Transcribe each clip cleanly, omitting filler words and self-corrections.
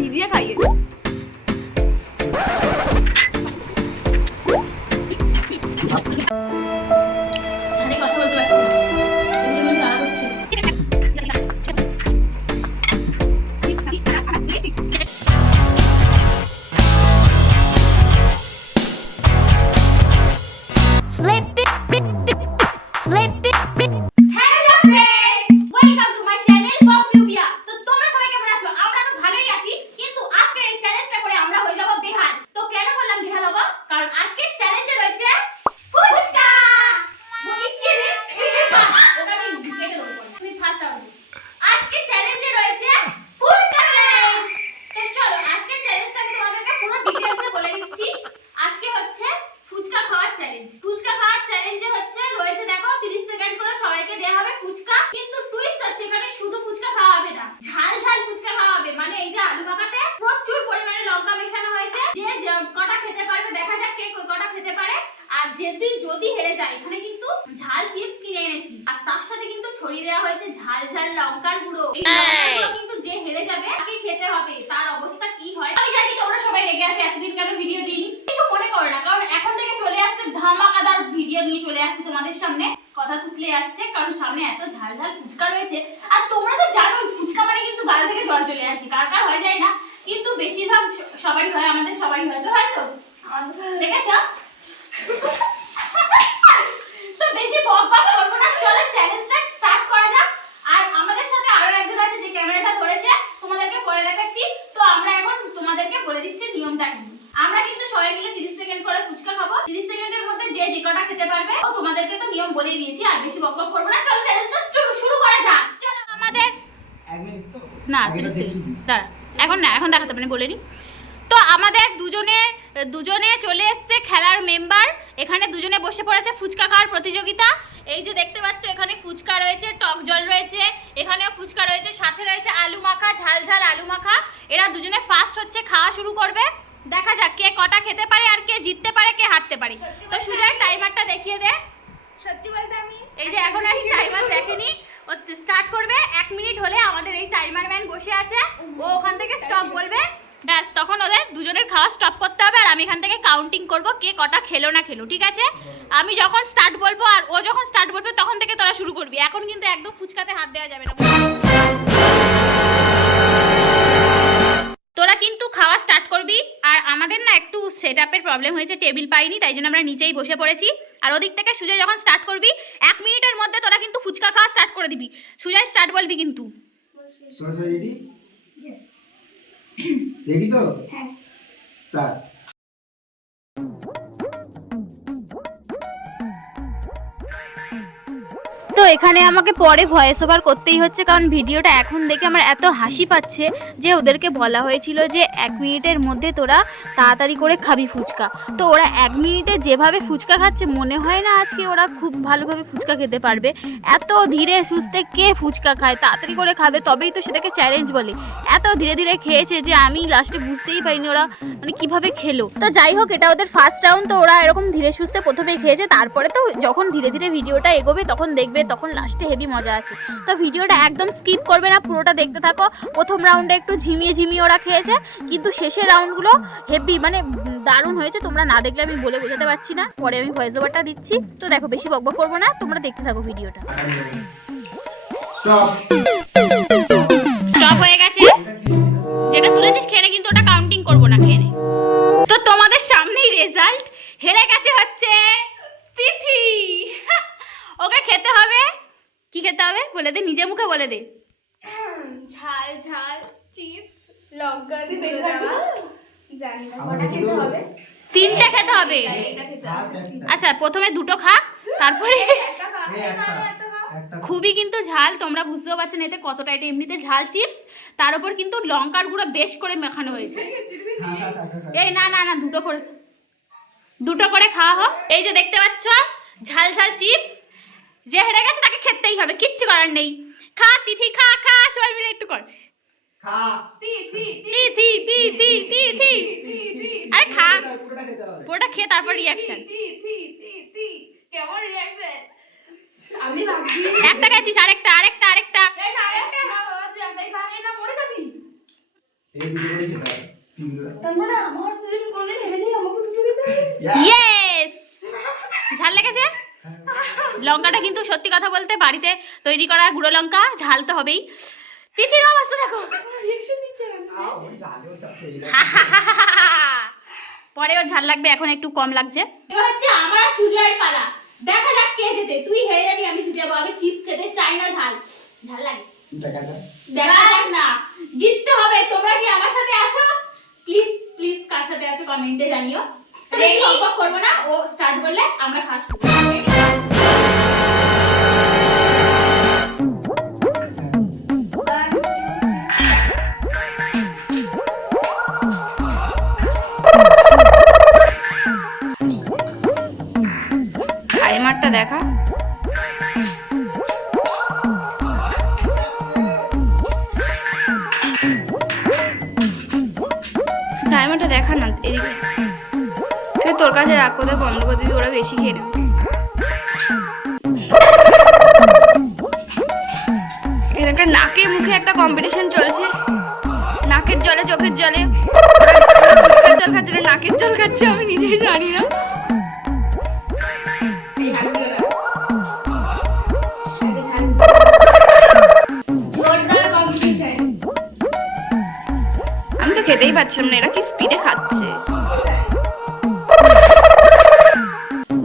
ভিজিয়ে খাইয়ে কথা বলতে পারছি না, এগুলো জ্বালা করছে। যদি হেরে যায় এখানে কিন্তু ঝাল চিপস কিনে এনেছি আর তার সাথে কিন্তু ছড়িয়ে দেওয়া হয়েছে ঝাল ঝাল লঙ্কার গুঁড়ো। এই লঙ্কাগুলো কিন্তু যে হেরে যাবে তাকে খেতে হবে। তার অবস্থা কি হয় আমি জানি, তোমরা সবাই রেগে আছে এতদিন কেন ভিডিও দিইনি। কিছু মনে করো না, কারণ এখন থেকে চলে আসছে ধামাকাদার ভিডিও নিয়ে চলে আসছে তোমাদের সামনে। কথা তুতলে যাচ্ছে কারণ সামনে এত ঝাল ঝাল ফুচকা রয়েছে। আর তোমরা তো জানো ফুচকা মানে কিন্তু গাল থেকে জল চলে আসে, কার কার হয়ে যায় না, কিন্তু বেশিরভাগ সবারই হয়, আমাদের সবারই হয়। তো হয়তো দেখেছো তো বেশি বকবক করব না, চলো চ্যালেঞ্জটা স্টার্ট করা যাক। আর আমাদের সাথে আরো একজন আছে যে ক্যামেরাটা ধরেছে, তোমাদেরকে পরে দেখাচ্ছি। তো আমরা এখন তোমাদেরকে বলে দিচ্ছি নিয়মটা কি। আমরা কিন্তু সবাই মিলে 30 সেকেন্ড করে ফুচকা খাবো। 30 সেকেন্ডের মধ্যে যে যে কটা খেতে পারবে, তো তোমাদেরকে তো নিয়ম বলেই দিয়েছি, আর বেশি বকবক করব না, চলো চ্যালেঞ্জটা শুরু করা যাক। চলো আমাদের 1 মিনিট তো না 30 সেকেন্ড দাঁড়া, এখন না, এখন দেখাতে মানে বলে নি। তো আমাদের দুজনে চলে এসছে খেলার মেম্বার। এখানে দুজনে বসে পড়েছে ফুচকা খাওয়ার প্রতিযোগিতা। এই যে দেখতে পাচ্ছ এখানে ফুচকা রয়েছে, টক জল রয়েছে, এখানেও ফুচকা রয়েছে, সাথে রয়েছে আলু মাখা, ঝাল ঝাল আলু মাখা। এরা দুজনে ফার্স্ট হচ্ছে, খাওয়া শুরু করবে। দেখা যাক কে কটা খেতে পারে আর কে জিততে পারে, কে হারতে পারে। তো সুজয় টাইমারটা দেখিয়ে দে। সত্যি বলতে আমি এই যে এখন আর টাইমার দেখেনি, ও স্টার্ট করবে। 1 মিনিট হলে আমাদের এই টাইমার ম্যান বসে আছে, ও ওখান থেকে স্টপ বলবে, ব্যাস তখন ওদের দুজনের খাওয়া স্টপ করতে হবে। আর আমি এখান থেকে কাউন্টিং করব কে কটা খেলো না খেলো, ঠিক আছে? আমি যখন স্টার্ট বলবো আর ও যখন স্টার্ট বলবে তখন থেকে তোরা শুরু করবি। এখন কিন্তু একদম ফুচকাতে হাত দেওয়া যাবে না, তোরা কিন্তু খাওয়া স্টার্ট করবি। আর আমাদের না একটু সেটআপের প্রবলেম হয়েছে, টেবিল পাইনি, তাই জন্য আমরা নিচেই বসে পড়েছি। আর ওদিক থেকে সুজয় যখন স্টার্ট করবি 1 মিনিটের মধ্যে তোরা কিন্তু ফুচকা খাওয়া স্টার্ট করে দিবি। সুজয় স্টার্ট বলবি কিন্তু। রেডি তো? হ্যাঁ, স্টার্ট। তো এখানে আমাকে পরে ভয়েস ওভার করতেই হচ্ছে, কারণ ভিডিওটা এখন দেখে আমার এত হাসি পাচ্ছে যে ওদেরকে বলা হয়েছিল যে 1 মিনিটের মধ্যে তোরা তাড়াতাড়ি করে খাবি ফুচকা। তো ওরা 1 মিনিটে যেভাবে ফুচকা খাচ্ছে, মনে হয় না আজকে ওরা খুব ভালোভাবে ফুচকা খেতে পারবে। এত ধীরে সুস্থে কে ফুচকা খায়? তাড়াতাড়ি করে খাবে তবেই তো সেটাকে চ্যালেঞ্জ বলে। এত ধীরে ধীরে খেয়েছে যে আমি লাস্টে বুঝতেই পারিনি ওরা মানে কিভাবে খেলো। তো যাই হোক, এটা ওদের ফার্স্ট রাউন্ড। তো ওরা এরকম ধীরে সুস্থে প্রথমে খেয়েছে, তারপরে তো যখন ধীরে ধীরে ভিডিওটা এগোবে তখন দেখবে, তখন লাস্টে হেভি মজা আছে। তো ভিডিওটা একদম স্কিপ করবে না, পুরোটা দেখতে থাকো। প্রথম রাউন্ডে একটু ঝিমিয়ে ওরা খেয়েছে, কিন্তু শেষের রাউন্ডগুলো হেভি মানে দারুণ হয়েছে। তোমরা না দেখলে আমি বলে বোঝাতে পারছি না, পরে আমি ভয়েস ওভারটা দিচ্ছি। তো দেখো, বেশি বকবক করবো না, তোমরা দেখতে থাকো ভিডিওটা। স্টপ হয়ে গেছে। যেটা তুলেছিস খেয়ে নে, কিন্তু ওটা কাউন্টিং করবো না, খেয়ে নে। তো তোমাদের সামনেই রেজাল্ট। হেরে গেছে হচ্ছে তিথি। ওকে খেতে হবে, কি খেতে হবে বলে দে, নিজে মুখে বলে দে। ঝাল ঝাল চিপস, লঙ্কা দিয়ে দেওয়া, জানি না কটা খেতে হবে। 3টে খেতে হবে। আচ্ছা, প্রথমে 2টো খা, তারপরে খুবই কিন্তু ঝাল, তোমরা বুঝতেও পারছো না এতে কতটা। এটা এমনিতে ঝাল চিপস, তার উপর কিন্তু লঙ্কার গুঁড়ো বেশ করে মাখানো হয়েছে। এই না না না, 2টো করে খাওয়া হোক। এই যে দেখতে পাচ্ছ ঝাল ঝাল চিপস। যে হেরে গেছে তাকে খেতেই হবে, কিচ্ছু করার নেই। খা তিথি, খা খা, সবাই মিলে একটু কর। খা আরে খা, পুরোটা খেয়ে তারপর রিয়াকশন। কেমন রিয়াকশন? আমি ভাবছি একটা গেছিস, আরেকটা। এই না আরেকটা না বাবা, তুই একটাই খা, এই না মরে যাবি। এই দুটো করে খেতে হবে তিনগুলো তার মানে আমার যদি কোনোদিন হেরে যাই আমাকে দুটো খেতে হবে। ইয়েস ঝাল লেগেছে লঙ্কাটা কিন্তু সত্যি কথা বলতে বাড়িতে তৈরি করা গুঁড়ো লঙ্কা ঝাল তো হবেই তিথির অবস্থা দেখো আমার রিঅ্যাকশন দিচ্ছে না। ওই জালেও সব খেয়ে গেছে। পরে ওর ঝাল লাগবে এখন একটু কম লাগছে এবার হচ্ছে আমার আর সুজয়ের পালা দেখা যাক কে জেতে তুই হেরে যাবি আমি জিতে যাবো আমি চিপস খেতে চাই না ঝাল ঝাল লাগে দেখা যাক। দেখা যাক না জিততে হবে তোমরা কি আমার সাথে আছো প্লিজ প্লিজ কার সাথে আছো কমেন্টে জানিও তো বেশি বকবক করবো না ও স্টার্ট করলে আমরা খাওয়া শুরু করব। টাইমারটা দেখা টাইমারটা দেখা না এদিকে ঠিক আছে, তোর কাছে রাগ কোথায় বন্ধ করে দিবি ওরা বেশি খেয়ে নেবে এখানে একটা নাকে মুখে একটা কম্পিটিশন চলছে নাকের জলে চোখের জলে ওরা ফুচকার জল খাচ্ছে না নাকের জল খাচ্ছে আমি নিজেই জানি না জোরদার কম্পিটিশন। আমি তো খেতেই পাচ্ছিলাম না এরা কি স্পিডে খাচ্ছে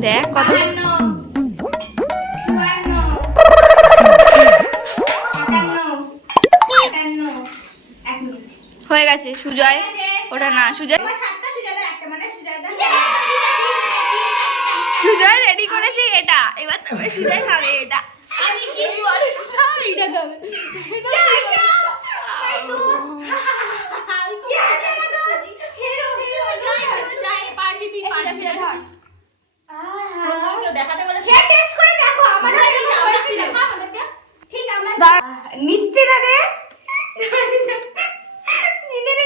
দেখ কত 52, 54, 55, 1 মিনিট। হয়ে গেছে সুজয় ওটা না সুজয় আমার 7টা সুজাতার একটা মানে সুজাতা। সুজয় রেডি করেছে এটা এবার তবে সুজয় খাবে এটা আমি কি করব? এইটা খাবে। দেখাতে বলেছে টেস্ট করে দেখো আমার ঠিক আমরা নিচ্ছে না রে নিনে রে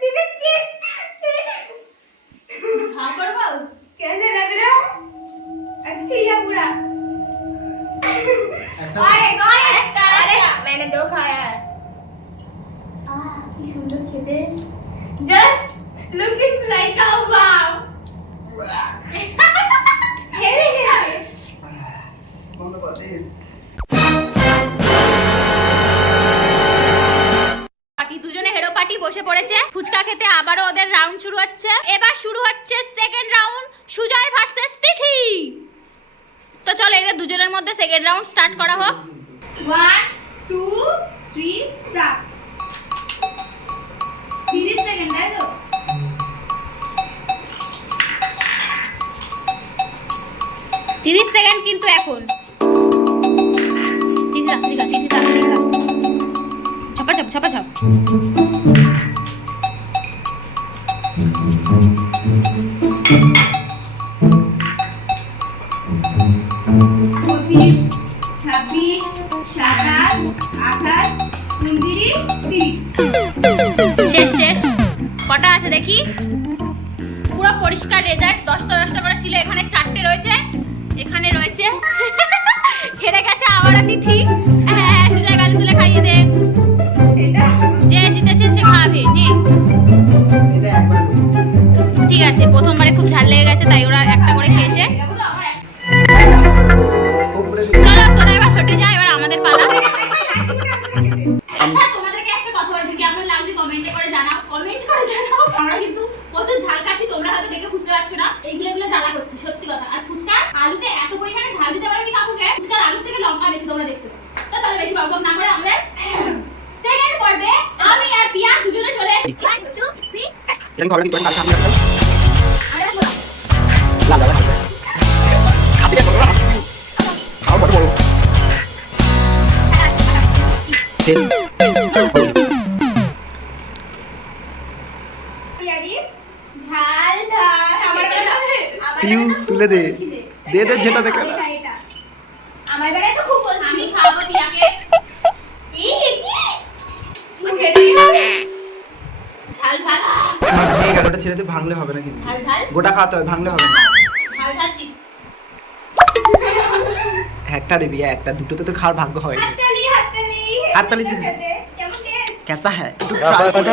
দিদি চিট চিট हाँ करबो कैसे लग रहा है अच्छी या बुरा একটা और एक अरे मैंने 2 खाया है की सुंदर खेते जस्ट लुकिंग लाइक अ वाव हेरे हेरे বন্ধ কর দে। বাকি দুজনে হেরো পার্টি বসে পড়েছে ফুচকা খেতে আবারও ওদের রাউন্ড শুরু হচ্ছে এবার শুরু হচ্ছে সেকেন্ড রাউন্ড সুজয় ভার্সেস তিথি তো চলো এদের দুজনের মধ্যে সেকেন্ড রাউন্ড স্টার্ট করা হোক 1 2 3 स्टार्ट 30 सेकंड है तो 30 সেকেন্ড কিন্তু এখন তিথি তাড়াতাড়ি খা তিথি তাড়াতাড়ি খা ছাপা ছাপ ছাপা ছাপ पच्चीस 26 27 28 29 30 শেষ শেষ কটা আছে দেখি পুরো পরিষ্কার রেজাল্ট 10টা 10টা করে ছিল এখানে 4টে রয়েছে এখানে রয়েছে হেরে গেছে আবারও তিথি হ্যাঁ সুজয় গালি তুলে খাইয়ে দে এটা যে জিতেছে সে খাবে নে এটা একবার ঠিক আছে প্রথমবারে খুব ঝাল লেগে গেছে তাই ওরা একটা করে খেয়েছে এটা তো আমার উপরে চলো তোরা এবার হটে যা এবার আমাদের পালা আচ্ছা তোমাদেরকে একটা কথা বলছি কেমন লাগছে কমেন্টে করে জানাও কমেন্ট করে জানাও আমরা কিন্তু প্রচুর ঝাল খাচ্ছি তোমরা হয়তো দেখে বুঝতে পারছো না এইগুলো জ্বালা করছি সত্যি কথা আর ফুচকার আলুতে এত পরিমাণে ঝাল দিতে বলেছি কাকুকে ফুচকার আলু থেকে লঙ্কা বেশি তোমরা দেখতে পাবে তো চলো বেশি বকবক না করে আমাদের সেকেন্ড পর্বে আমি আর পিয়া দুজনে চলে 1 2 3 এটা কি করে কালকে আমি একটা আরে বলো লাগা লাগা আপনি কি করো খাও বড় বড় তেল यारी झाल झाल আমার বেলাতে পিউ তুলে দে দে দে যেটা দেখে না আমার বেলায় তো খুব বলছি আমি খাবো পিয়াকে এই কি মুখে দিয়ে হবে ঝাল ঝাল এই গালটা ছেড়ে দে ভাঙলে হবে না কিন্তু ঝাল ঝাল গোটা খাওয়াতে হবে ভাঙলে হবে না ঝাল ঝাল চিপস একটা রে বিয়া একটা দুটো তো তোর খাওয়ার ভাগ্য হয় হাততালি হাততালি হাততালি দিদি। খেতে कैसा है একটু try করে।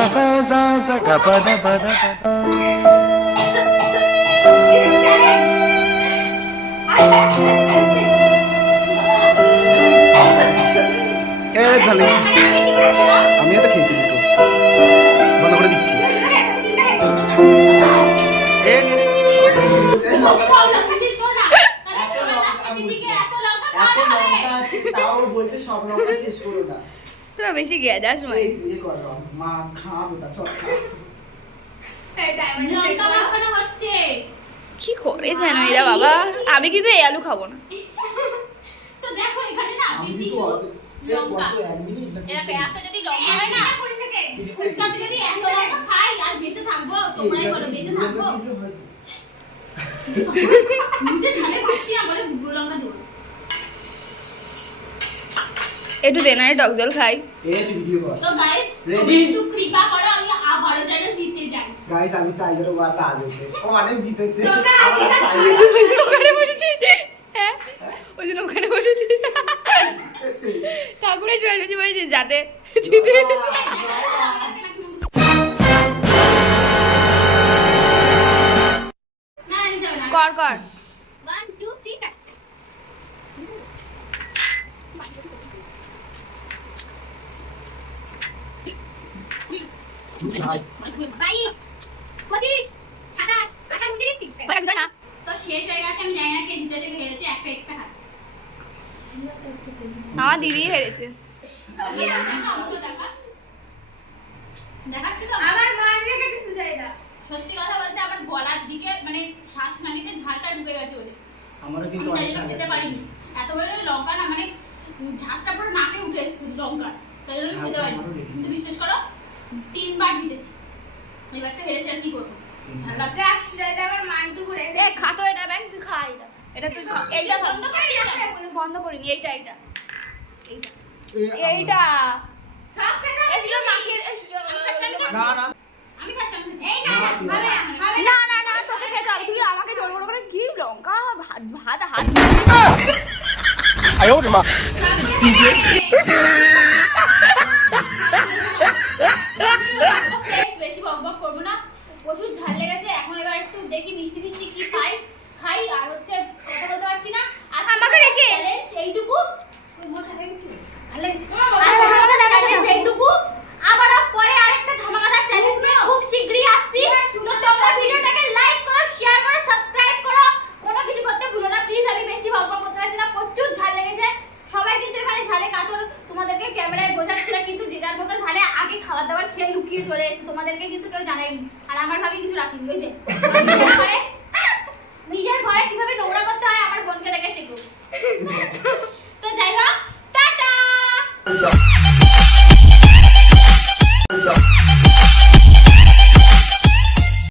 এ ঝালে আমিও তো খেয়েছি দুটো বন্ধ করে দিচ্ছি এ নে সব লঙ্কা শেষ করো না তাহলে সবাই লাস্টের দিকে এত লঙ্কা খাওয়া হবে তাও বলছে সব লঙ্কা শেষ করো না তোরা বেশি গেজাস ভাই এই করো মা খাও ওটা চল লঙ্কা মাখানো হচ্ছে কি করে জানো এরা বাবা আমি কিন্তু এই আলু খাবো না তো দেখো এখানে না আমি বেশি তো শুধু লঙ্কা এক মিনিট এত যদি লঙ্কা হয় না ফুচকাতে যদি এত লঙ্কা খাই আর বেঁচে থাকবো তোমরাই বলো বেঁচে থাকবো নিজে ঝালে ভাবছি না বলে গুঁড়ো লঙ্কা দেবো একটু দে না টক জল খাই এই ভিডিও কর তো গাইস Ready? একটু কৃপা করো আমি আবারও যেন জিতে যাই গাইস আমি চাইলেও ওয়াটা আজকে ও অনেক জিতেছে তোমরা আমরা আজকে চাইলে ওই জন্য ওখানে বসেছিস হ্যাঁ ওই জন্য ওখানে বসেছিস ঠাকুরের চলে বেশি বলেছি যাতে জিতে না নিতে হবে না কর কর 1 2 3 4 22 25 27 28 তো শেষ হয়ে গেছে আমি জানি না কে জিতেছে কে হেরেছে একটা এক্সট্রা খাচ্ছি আমার দিদি হেরেছে দেখাচ্ছি তো আমার মান রেখেছে সুজাইদা সত্যি কথা বলতে আমার গলার দিকে মানে শ্বাস নালীতে ঝালটা ঢুকে গেছে বলে আমারও কিন্তু আমি তাই অনেক জন্য খেতে পারিনি এত বলে লঙ্কা না মানে ঝাঁসটা পুরো নাকে উঠে এসেছিল লঙ্কা তাই জন্য খেতে পারিনি আমারও লেগেছে। কিন্তু বিশ্বাস করো 3 বার জিতেছি এবারটা হেরেছে আর কি করবো ঝাল লাগছে দেখ সুজাইদা আমার মানটুকু রেখে এ খা তো এটা ব্যাং তুই খা এটা এটা তুই খা এইটা খা বন্ধ করেছিস কেন? বন্ধ করিনি এইটা এইটা এইটা এই এইটা সব খেতে হবে। এগুলো মাখিয়ে এই সুজয় আমি খাচ্ছি, আমি খাচ্ছি। না না আমি খাচ্ছি, আমি খাচ্ছি। এই না না না, হবে না হবে না না না তোকে খেতে হবে তুই আমাকে জোর করে করে কি লঙ্কা ভাত ভাত হাত 哎呦我的妈！ Friends, বেশি বকবক করবো না প্রচুর ঝাল লেগেছে এখন এবার একটু দেখি মিষ্টি ফিষ্টি কি খাই খাই আর হচ্ছে কথা বলতে পারছি না আজকে আমাকে রেখে। চ্যালেঞ্জ এইটুকু ওই মোটা হয়ে গেছে। ঝাল লেগেছে আচ্ছা, আজকে আমাকে আমাদের দেখা চ্যালেঞ্জ যাবে। এইটুকু আবারও পরে আরেকটা ধামাকাদার চ্যালেঞ্জ নিয়ে খুব শীঘ্রই আসছি তো তোমরা ভিডিওটাকে লাইক করো শেয়ার করো সাবস্ক্রাইব করো কোনো কিছু করতে ভুলো না প্লিজ আমি বেশি বকবক করতে পারছি না প্রচুর ঝাল লেগেছে সবাই কিন্তু এখানে ঝালে কাতর তোমাদেরকে ক্যামেরায় বোঝাচ্ছি না কিন্তু যে যার মতো ঝালে আগে খাবার দাবার খেয়ে লুকিয়ে চলে এসেছে তোমাদেরকে কিন্তু কেউ জানায়নি আর আমার ভাগে কিছু রাখিনি ওই যে নিজের ঘরে